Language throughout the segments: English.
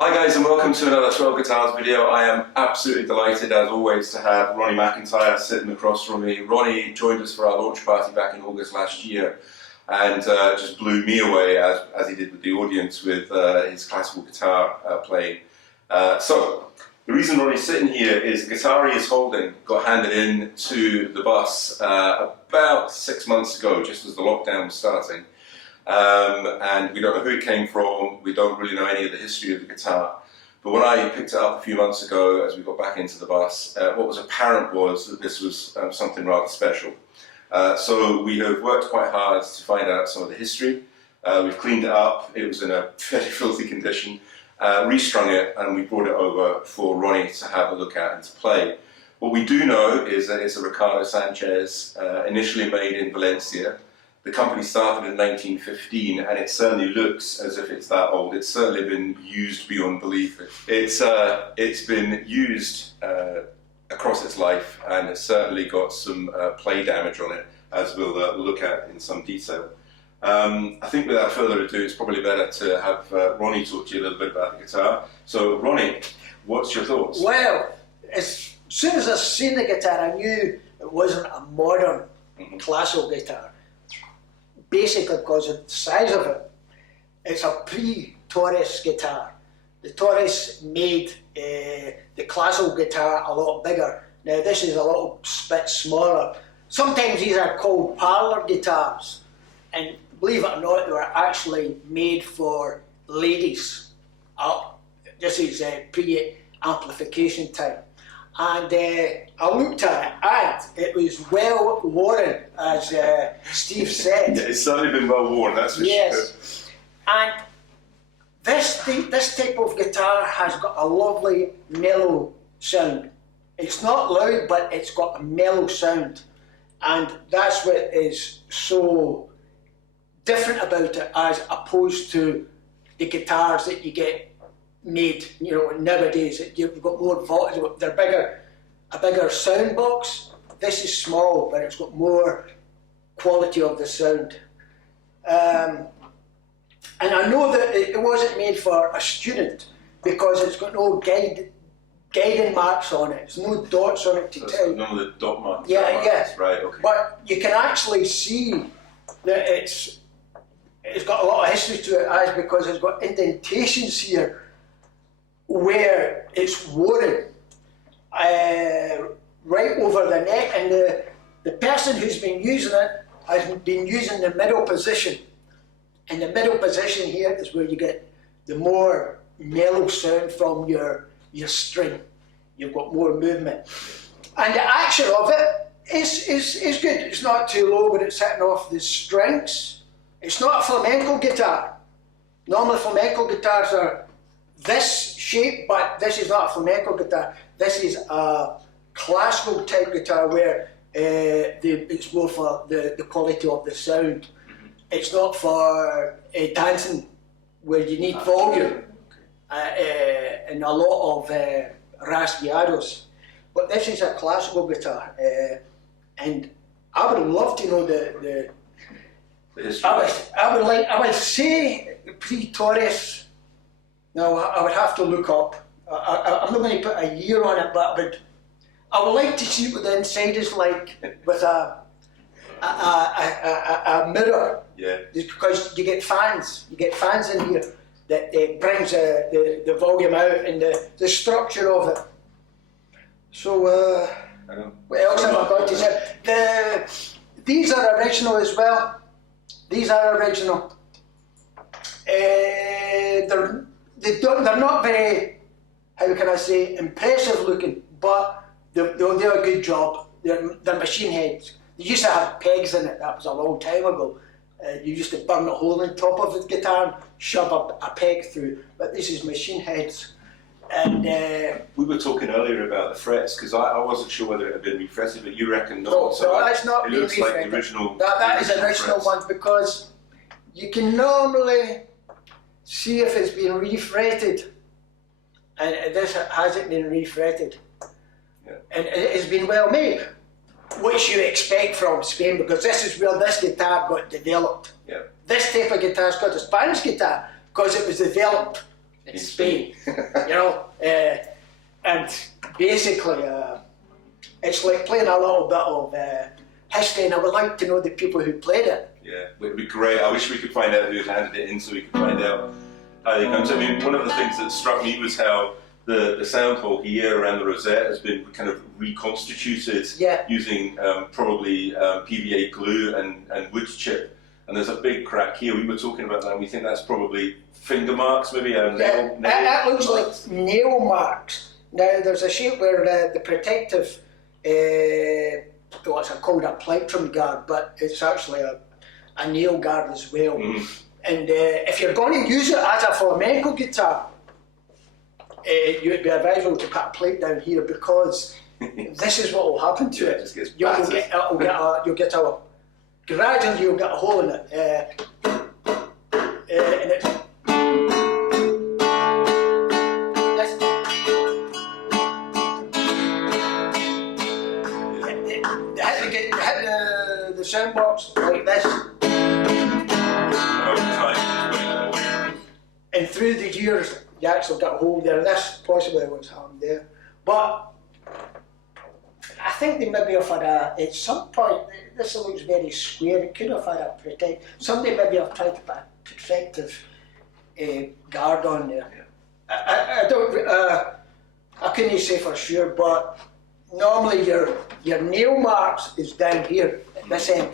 Hi guys, and welcome to another 12 Guitars video. I am absolutely delighted as always to have Ronnie McIntyre sitting across from me. Ronnie joined us for our launch party back in August last year and just blew me away as he did with the audience with his classical guitar playing. So the reason Ronnie's sitting here is the guitar he is holding got handed in to the bus about 6 months ago, just as the lockdown was starting. And we don't know who it came from, we don't really know any of the history of the guitar. But when I picked it up a few months ago as we got back into the bus, what was apparent was that this was something rather special. So we have worked quite hard to find out some of the history. We've cleaned it up, it was in a fairly filthy condition, restrung it, and we brought it over for Ronnie to have a look at and to play. What we do know is that it's a Ricardo Sanchis, initially made in Valencia. The company started in 1915 and it certainly looks as if it's that old. It's certainly been used beyond belief. It's been used across its life and it's certainly got some play damage on it, as we'll look at in some detail. I think without further ado, it's probably better to have Ronnie talk to you a little bit about the guitar. So Ronnie, what's your thoughts? Well, as soon as I seen the guitar, I knew it wasn't a modern classical guitar. Basically because of the size of it. It's a pre-Taurus guitar. The Taurus made the classical guitar a lot bigger. Now this is a little bit smaller. Sometimes these are called parlour guitars, and believe it or not, they were actually made for ladies. This is pre-amplification time. And I looked at it and it was well worn, as Steve said. Yeah, it's certainly been well worn, that's for yes. Sure. And this type of guitar has got a lovely mellow sound. It's not loud, but it's got a mellow sound. And that's what is so different about it as opposed to the guitars that you get made, you know, nowadays. You've got more voltage, they're bigger, a bigger sound box. This is small, but it's got more quality of the sound. And I know that it wasn't made for a student because it's got no guiding marks on it. There's no dots on it to tell. None of the dot marks. Yeah, yeah. Right, okay. But you can actually see that it's got a lot of history to it, as because it's got indentations here where it's worn right over the neck, and the person who's been using it has been using the middle position. And the middle position here is where you get the more mellow sound from your string. You've got more movement. And the action of it is good. It's not too low, but it's hitting off the strings. It's not a flamenco guitar. Normally flamenco guitars are this shape, but this is not a flamenco guitar. This is a classical type guitar where it's more for the quality of the sound. It's not for dancing where you need volume and a lot of rasgueados. But this is a classical guitar, and I would love to know the history. I would say pre-Taurus. Now, I would have to look up. I'm not going to put a year on it, but I would like to see what the inside is like with a mirror. Yeah. Because you get fans. You get fans in here that brings the volume out and the structure of it. So, what else have I got to say? These are original as well. These are original. They're not very, how can I say, impressive looking, but they do a good job. They're machine heads. They used to have pegs in it. That was a long time ago. You used to burn a hole in top of the guitar and shove a peg through. But this is machine heads. And we were talking earlier about the frets because I wasn't sure whether it had been refretted, but you reckon not. No, so that's not been refretted. Like the original. That is an original one, because you can normally see if it's been refretted, and this hasn't been refretted. Yeah. And it's been well made, which you expect from Spain, because this is where this guitar got developed. Yeah. This type of guitar is called a Spanish guitar because it was developed in Spain, you know, and basically it's like playing a little bit of history, and I would like to know the people who played it. Yeah, it would be great. I wish we could find out who handed it in so we could find out how they come to. I mean, one of the things that struck me was how the sound hole here around the rosette has been kind of reconstituted using probably PVA glue and wood chip. And there's a big crack here. We were talking about that, and we think that's probably finger marks, maybe a nail. That looks like nail marks. Now, there's a shape where the protective, what's it called, a plectrum guard, but it's actually a nail guard as well. And if you're going to use it as a flamenco guitar, you'd be advisable to put a plate down here, because this is what will happen to it. Just gets You'll get a gradually you'll get a hole in it, and it's hit the sound box like this, and through the years you actually got a hole there. This possibly what's happened there, but I think they maybe have had at some point, this looks very square, it could have had a protect, somebody maybe have tried to put a protective guard on there. I don't, I couldn't say for sure, but normally your nail marks is down here, at this end,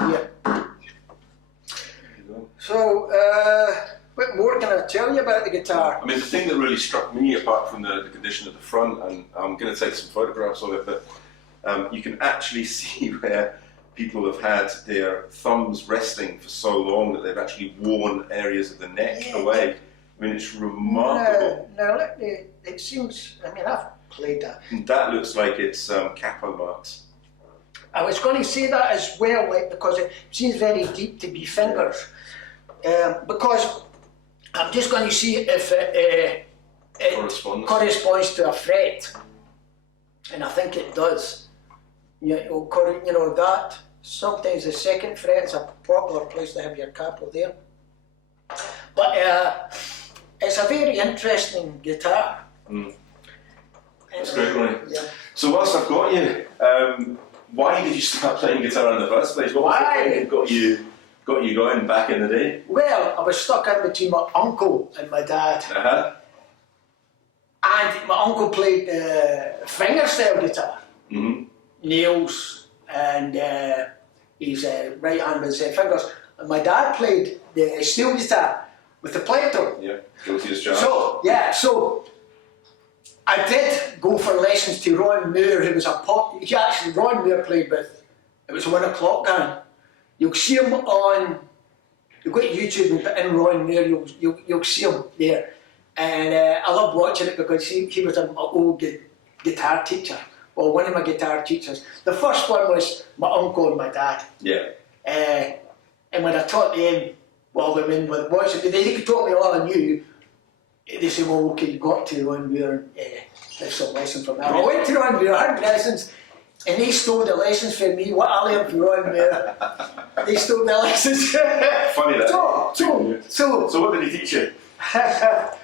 here. So, what more can I tell you about the guitar? I mean, the thing that really struck me, apart from the condition of the front, and I'm going to take some photographs of it, but you can actually see where people have had their thumbs resting for so long that they've actually worn areas of the neck away. I mean, it's remarkable. Now, it seems, I mean, I've played that. And that looks like it's capo marks. I was going to say that as well, like, because it seems very deep to be fingers. Because I'm just going to see if it corresponds to a fret, and I think it does. You know that. Sometimes the second fret is a popular place to have your capo there. But it's a very interesting guitar. That's great, Ronnie. Yeah. So whilst I've got you, why did you start playing guitar in the first place? What was the thing that got you going back in the day? Well, I was stuck in between my uncle and my dad. And my uncle played fingerstyle guitar, nails, and his right hand was fingers. And my dad played the steel guitar with the plectrum. Yeah, guilty as charged. So I did go for lessons to Ron Moore, who was Ron Moore played with, it was a 1 o'clock gang. You'll see him on, you go to YouTube and put in Ron Moore, you'll see him there. And I loved watching it because he was an old guitar teacher, or one of my guitar teachers. The first one was my uncle and my dad. Yeah. And when I taught them, well, I mean, watching, they could taught me all I knew. They said, well, okay, you got to Ron Moore and have some lessons from him. I went to Ron Moore, I had lessons, and they stole the lessons from me. What I learned from Ron Moore, they stole the lessons. Funny that. So what did he teach you?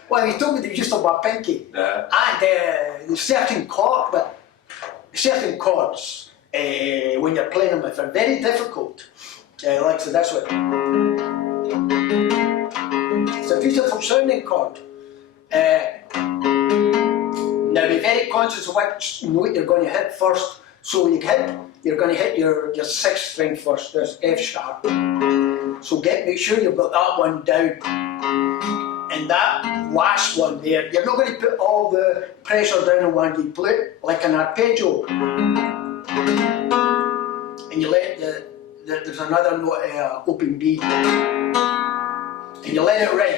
Well, he told me they used to my pinky. And there's certain chords, when you're playing them, if they're very difficult, like so this one. It's a beautiful sounding chord. Now be very conscious of which note you're going to hit first. So you're going to hit your 6th string first. There's F sharp. So make sure you've got that one down. And that last one there, you're not going to put all the pressure down on one. You play it like an arpeggio. And you let there's another note, open B. And you let it ring.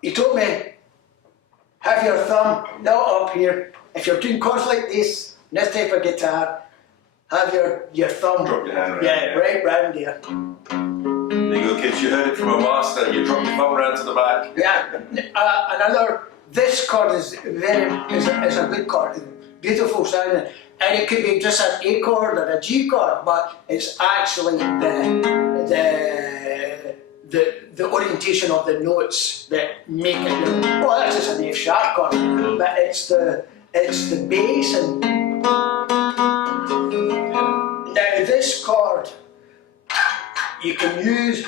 He told me, have your thumb not up here. If you're doing chords like this type of guitar, have your thumb. Drop your hand around. Yeah, right round here. There you go, kids. You heard it from a master. You drop your thumb round to the back. Yeah. This chord is a good chord, beautiful sounding, and it could be just an A chord or a G chord, but it's actually the orientation of the notes that make it. Well, that's just an F sharp chord, but it's the bass and. Now this chord you can use.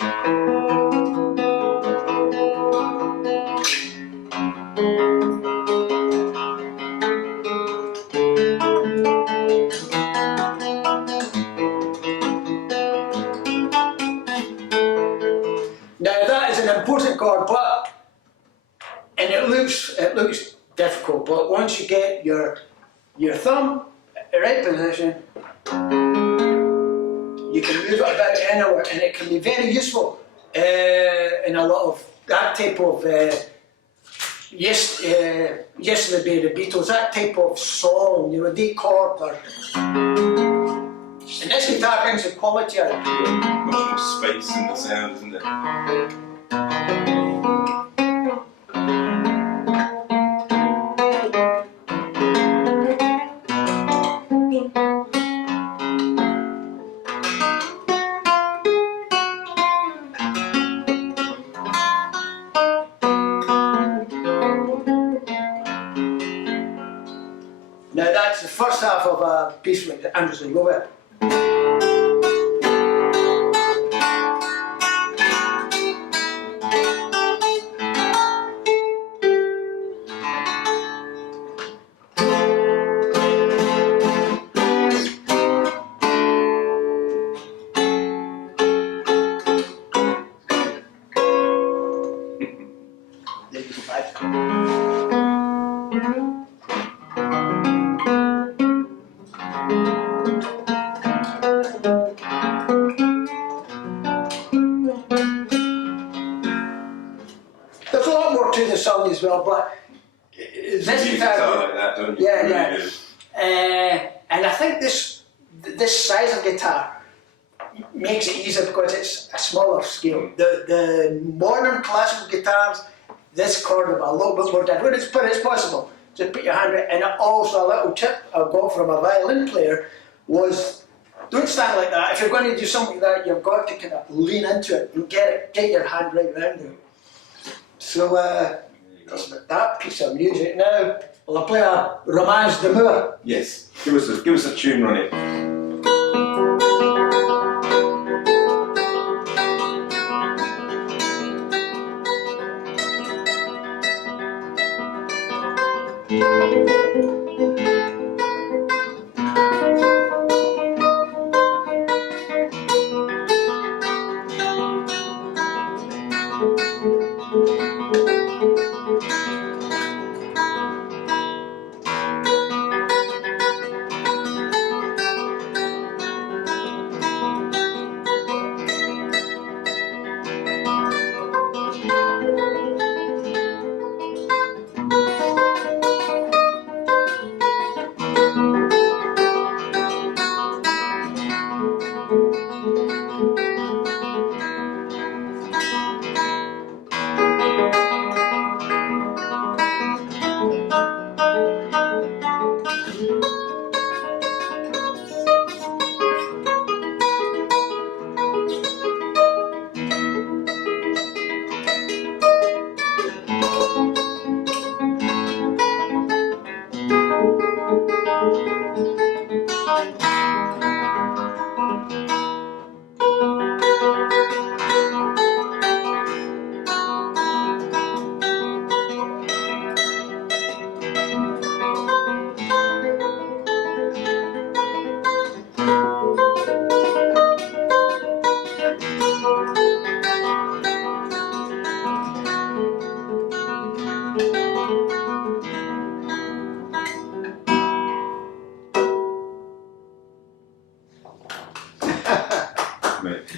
Now that is an important chord, and it looks difficult, but once you get your thumb at the right position, you can move it about anywhere, and it can be very useful in a lot of that type of yesterday the Beatles, that type of song, D chord, and this guitar brings the quality out. Yeah, much more space in the sound, isn't it? Now that's the first half of a piece with Anderson. Go there. There you go back. There's a lot more to the song as well, but this guitar like that, don't you? Yeah, Really yeah. do. And I think this size of guitar makes it easier because it's a smaller scale. The modern classical guitars, this chord is a little bit more difficult, but it's possible. Just put your hand right, and also a little tip I got from a violin player was, don't stand like that. If you're going to do something like that, you've got to kind of lean into it and get your hand right around it. So that's that piece of music. Now, will I play a Romance d'Amour? Yes. Give us a tune, Ronnie.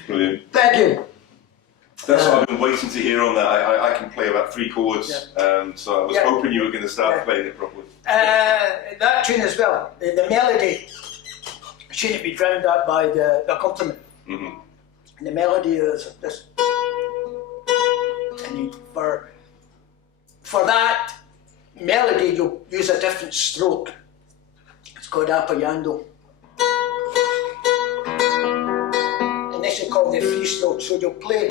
Brilliant. Thank you. That's what I've been waiting to hear on that. I can play about 3 chords, so I was hoping you were going to start playing it properly. That tune as well, the melody shouldn't be drowned out by the accompaniment. Mm-hmm. And the melody is this. And for that melody, you'll use a different stroke. It's called appoggiando. And this is called the free stroke. So you'll play.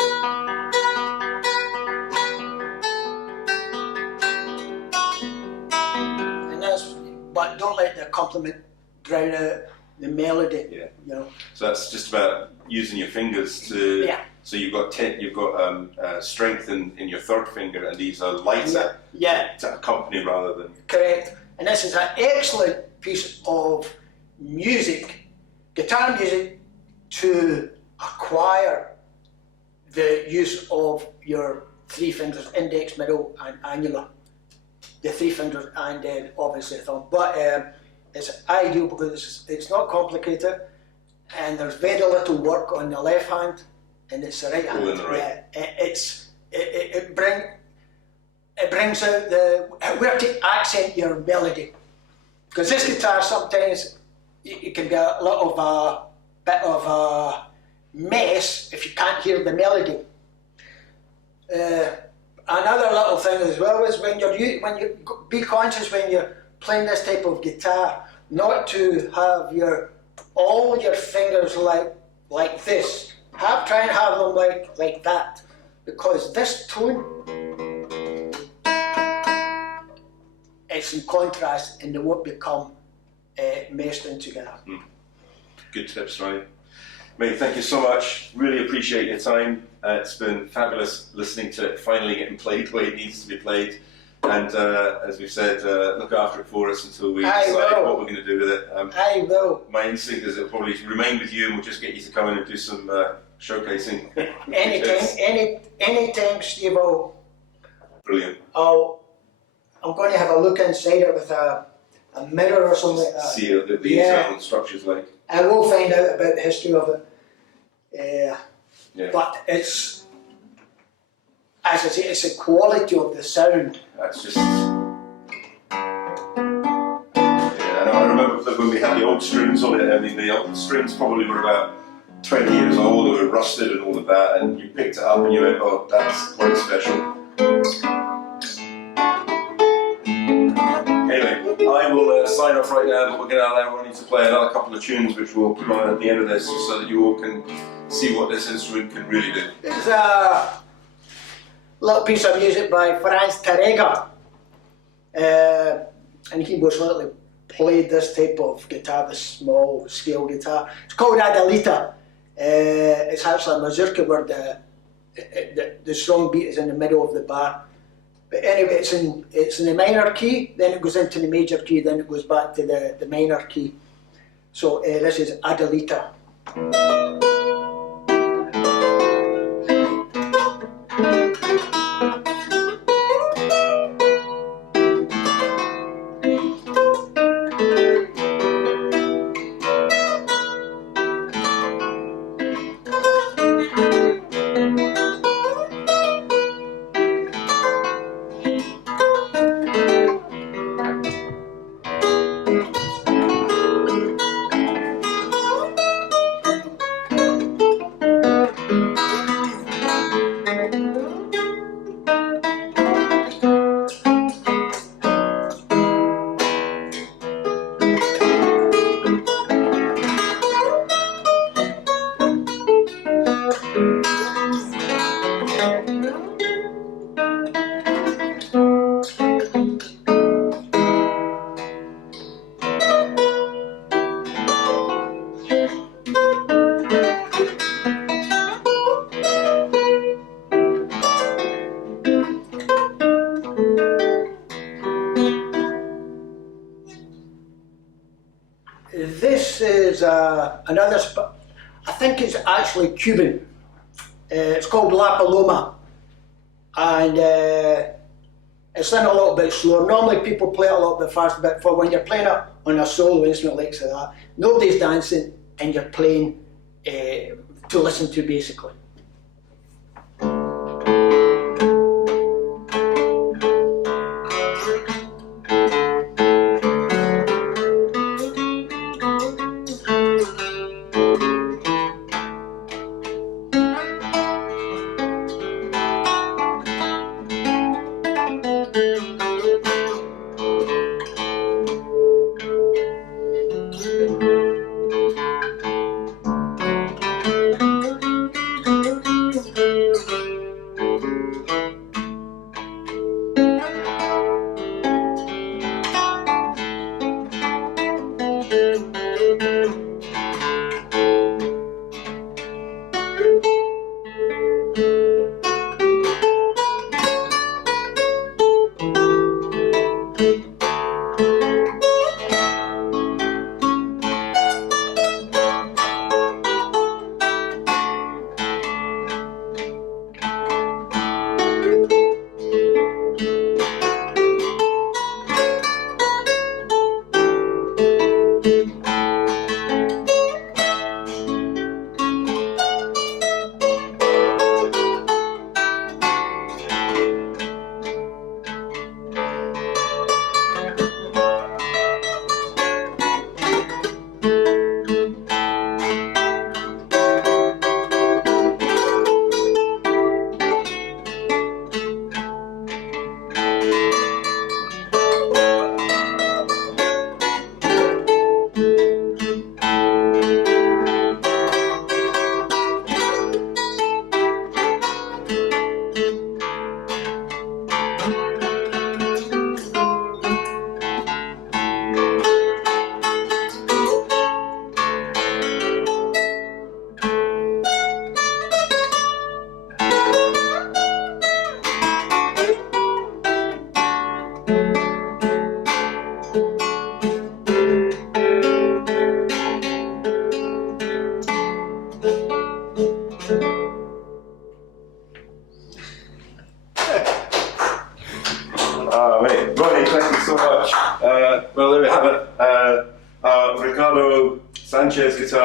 And but don't let the accompaniment drown out the melody. Yeah. You know. So that's just about using your fingers to. Yeah. So you've got strength in your third finger, and these are lighter to accompany rather than. Correct. And this is an excellent piece of music, guitar music, to acquire the use of your three fingers, index, middle, and annular. The three fingers, and then obviously thumb. But it's ideal because it's not complicated, and there's very little work on the left hand, and it's the right hand. Oh, in the right. Yeah, it brings out where to accent your melody. Because this guitar sometimes you can get a bit of a mess if you can't hear the melody. Another little thing as well is when you be conscious when you're playing this type of guitar, not to have all your fingers like this. Try and have them like that, because this tone, it's in contrast and they won't become meshed in together. Good tips, Ronnie. Mate, thank you so much. Really appreciate your time. It's been fabulous listening to it finally getting played the way it needs to be played. And as we've said, look after it for us until we decide what we're going to do with it. I will. My instinct is it'll probably remain with you, and we'll just get you to come in and do some showcasing. Anytime, Steve. Brilliant. I'm going to have a look inside it with a mirror or something like that. See the internal structure's like. I will find out about the history of it. Yeah. But it's, as I say, it's the quality of the sound. That's just. Yeah, I remember that when we had the old strings on it. I mean, the old strings probably were about 20 years old, they were rusted and all of that, and you picked it up and you went, oh, that's quite special. Anyway, I will sign off right now, but we're going to allow Ronnie to play another couple of tunes which we'll put on at the end of this, just so that you all can see what this instrument can really do. It's a little piece of music by Franz Tarrega, and he most likely played this type of guitar, this small scale guitar. It's called Adelita. It's actually a mazurka where the strong beat is in the middle of the bar. But anyway, it's in the minor key, then it goes into the major key, then it goes back to the minor key. So this is Adelita. This is another, I think it's actually Cuban. It's called La Paloma, and it's done a little bit slower. Normally people play it a little bit faster, but for when you're playing it on a solo instrument like that, nobody's dancing and you're playing to listen to basically.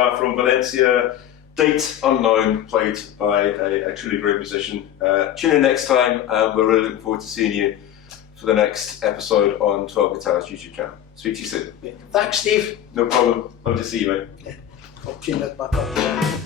guitar from Valencia, date unknown, played by a truly great musician. Tune in next time, and we're really looking forward to seeing you for the next episode on 12 Guitars YouTube channel. Speak to you soon. Thanks, Steve. No problem. Love to see you, mate. I'll tune it back up.